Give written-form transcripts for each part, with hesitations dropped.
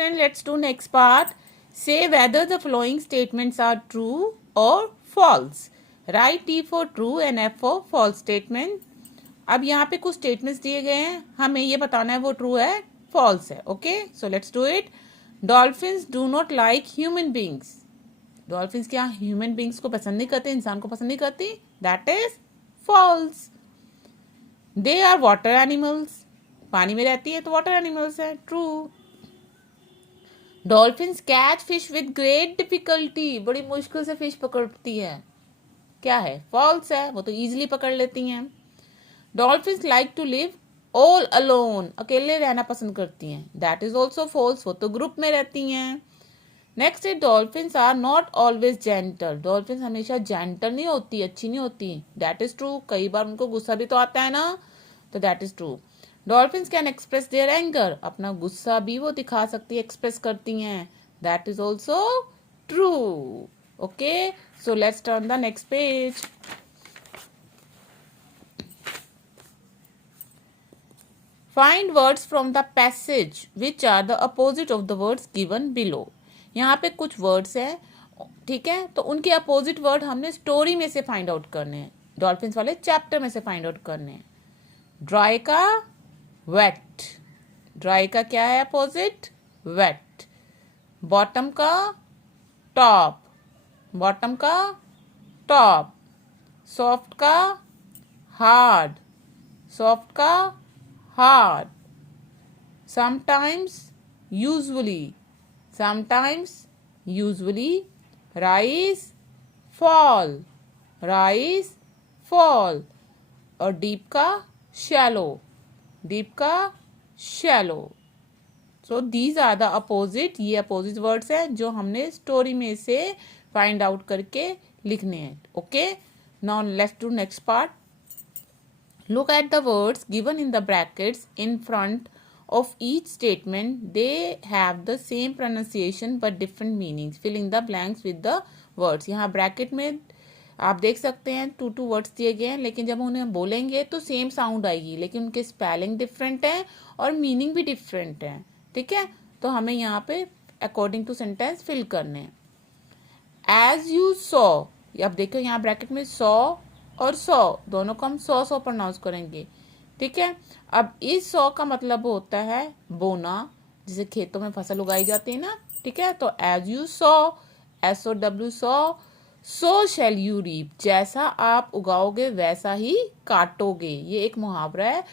children, let's do next part. Say whether the following statements are true or false. Write T for true and F for false statement. अब यहाँ पे कुछ statements दिए गए हैं, हमें ये बताना है वो true है false है. Okay, so let's do it. Dolphins do not like human beings. Dolphins क्या human beings को पसंद नहीं करते, इंसान को पसंद नहीं करती. That is false. They are water animals. पानी में रहती है तो water animals है. True. Dolphins catch fish with great difficulty. बड़ी मुश्किल से फिश पकड़ती है. क्या है? फॉल्स है, वो तो इजीली पकड़ लेती हैं. Dolphins like to live all alone. अकेले रहना पसंद करती हैं. दैट इज ऑल्सो फॉल्स, वो तो ग्रुप में रहती हैं. नेक्स्ट है dolphins are not always gentle. Dolphins हमेशा जेंटल नहीं होती, अच्छी नहीं होती. That is true. कई बार उनको गुस्सा भी तो आता है ना, तो that is true. Dolphins can express their anger. अपना गुस्सा भी वो दिखा सकती है, एक्सप्रेस करती हैं. That is also true. Okay, so let's turn the next page. Find words from the passage which are the opposite of the words given below. यहाँ पे कुछ वर्ड्स हैं, ठीक है, तो उनके अपोजिट वर्ड हमने स्टोरी में से फाइंड आउट करने हैं. डॉल्फिन्स वाले चैप्टर में से फाइंड आउट करने हैं. ड्राई का वेट. ड्राई का क्या है अपोजिट? वेट. बॉटम का टॉप. बॉटम का टॉप. सॉफ्ट का हार्ड. सॉफ्ट का hard. Sometimes usually. Sometimes usually. Rise fall. Rise fall. और डीप का शैलो. डीप का shallow. So these are the opposite. ये अपोजिट वर्ड्स हैं जो हमने स्टोरी में से फाइंड आउट करके लिखने हैं. Okay, now let's do next part. Look at the words given in the brackets in front of each statement. They have the same pronunciation but different meanings. Fill in the blanks with the words. यहाँ bracket में आप देख सकते हैं two words दिए गए हैं, लेकिन जब उन्हें बोलेंगे तो सेम साउंड आएगी, लेकिन उनके स्पेलिंग डिफरेंट है और मीनिंग भी डिफरेंट है. ठीक है, तो हमें यहाँ पे अकॉर्डिंग टू सेंटेंस फिल करने हैं. As you sow. अब देखो यहाँ ब्रैकेट में सॉ और सॉ दोनों को हम सॉ प्रोनाउंस करेंगे. ठीक है, अब इस सॉ का मतलब होता है बोना, जिसे खेतों में फसल उगाई जाती है ना. ठीक है, तो as you sow, SOW sow. So shall you reap. जैसा आप उगाओगे वैसा ही काटोगे. ये एक मुहावरा है.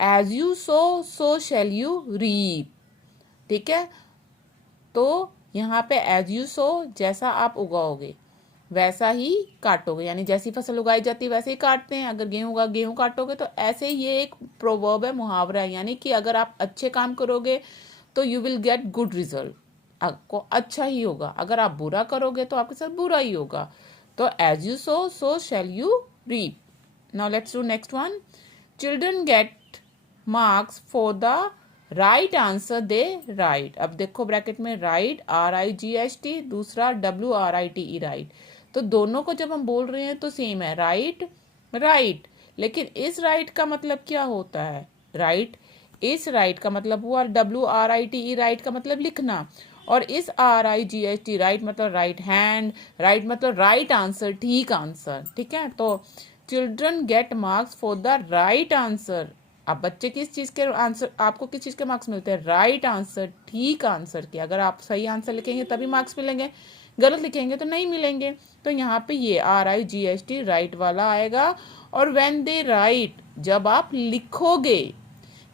As you sow, so shall you reap. ठीक है, तो यहाँ पे एज यू सो, जैसा आप उगाओगे वैसा ही काटोगे, यानी जैसी फसल उगाई जाती है वैसे ही काटते हैं. अगर गेहूं उगा गेहूं काटोगे, तो ऐसे ये एक प्रोवर्ब है, मुहावरा है, यानी कि अगर आप अच्छे काम करोगे तो you will get good result. आपको अच्छा ही होगा. अगर आप बुरा करोगे तो आपके साथ बुरा ही होगा. तो as you sow, so shall you reap. Now let's do next one. Children get marks for the right answer they write. अब देखो ब्रैकेट में राइट, RIGHT, दूसरा WRITE, राइट. तो दोनों को जब हम बोल रहे हैं तो सेम है, राइट राइट. लेकिन इस राइट का मतलब क्या होता है? राइट, इस राइट का मतलब हुआ WRITE, राइट का मतलब लिखना. और इस RIGHT, राइट मतलब राइट हैंड. राइट मतलब राइट आंसर, ठीक आंसर. ठीक है, तो children get marks for the right answer. अब बच्चे किस चीज के आंसर, आपको किस चीज के मार्क्स मिलते हैं? राइट आंसर, ठीक आंसर के. अगर आप सही आंसर लिखेंगे तभी मार्क्स मिलेंगे, गलत लिखेंगे तो नहीं मिलेंगे. तो यहाँ पे ये RIGHT राइट वाला आएगा. और व्हेन दे राइट, जब आप लिखोगे,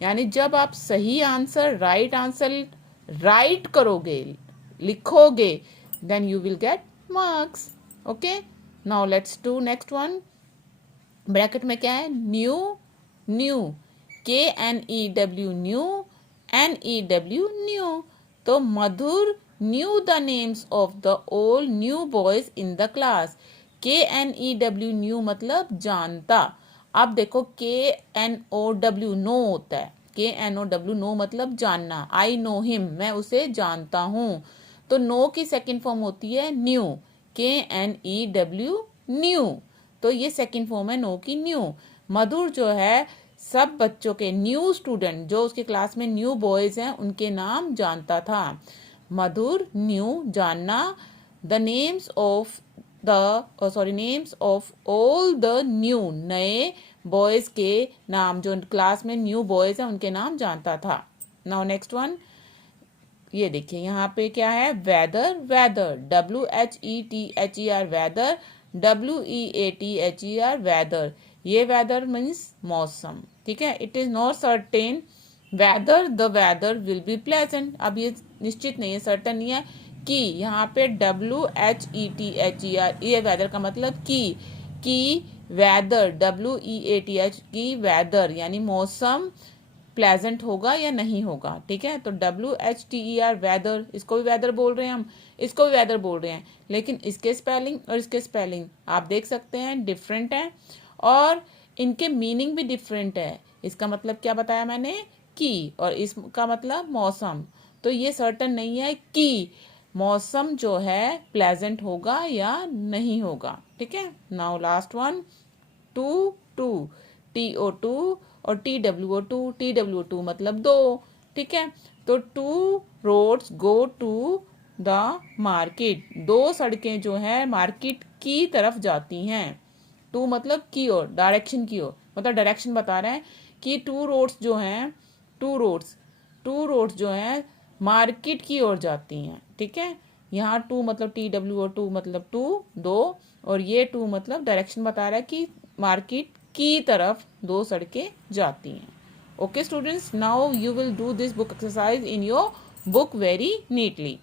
यानी जब आप सही आंसर, राइट आंसर राइट करोगे, लिखोगे, then you will get marks. Okay, now let's do next one. Bracket में क्या है? New. New, KNEW, knew. NEW, new. तो Madhur knew the names of the all new boys in the class. KNEW, new मतलब जानता. अब देखो KNOW no होता है. KNOW नो मतलब जानना. I know him, मैं उसे जानता हूँ. तो नो की सेकंड फॉर्म होती है न्यू. KNEW, new. तो ये सेकंड फॉर्म है नो की, न्यू. मधुर जो है सब बच्चों के, न्यू स्टूडेंट जो उसके क्लास में न्यू बॉयज हैं उनके नाम जानता था। मधुर न्यू जानना, the names of names of all the new नए बॉयज के नाम, जो क्लास में न्यू बॉयज हैं उनके नाम जानता था। नाउ नेक्स्ट वन, ये देखिए यहाँ पे क्या है, weather, whether WHETHER whether, WEATHER weather, ये वेदर मीन्स मौसम, ठीक है। It is not certain whether the weather will be pleasant, अब ये निश्चित नहीं है, सर्टन नहीं है कि, यहाँ पे WHETHER, ये वेदर का मतलब कि वेदर, WEATH की वेदर यानी मौसम प्लेजेंट होगा या नहीं होगा, ठीक है। तो WHTER वेदर, इसको भी वेदर बोल रहे हैं हम, इसको भी वेदर बोल रहे हैं, लेकिन इसके स्पेलिंग और इसके स्पेलिंग आप देख सकते हैं डिफरेंट है और इनके मीनिंग भी डिफरेंट है। इसका मतलब क्या बताया मैंने, कि, और इसका मतलब मौसम। तो ये सर्टन नहीं है कि मौसम जो है प्लेजेंट होगा या नहीं होगा, ठीक है। Now last one, to, two, TO2 और TWO2 मतलब दो, ठीक है। तो two roads go to the market, दो सड़कें जो है मार्केट की तरफ जाती हैं। टू मतलब की ओर, डायरेक्शन की ओर, मतलब डायरेक्शन बता रहे हैं कि टू रोड्स जो हैं, टू रोड्स जो हैं मार्केट की ओर जाती हैं, ठीक है। यहाँ टू मतलब TWO2 मतलब टू, दो, और ये टू मतलब डायरेक्शन बता रहा है कि मार्केट की तरफ दो सड़कें जाती हैं। Okay students, now you will do this book exercise in your book very neatly.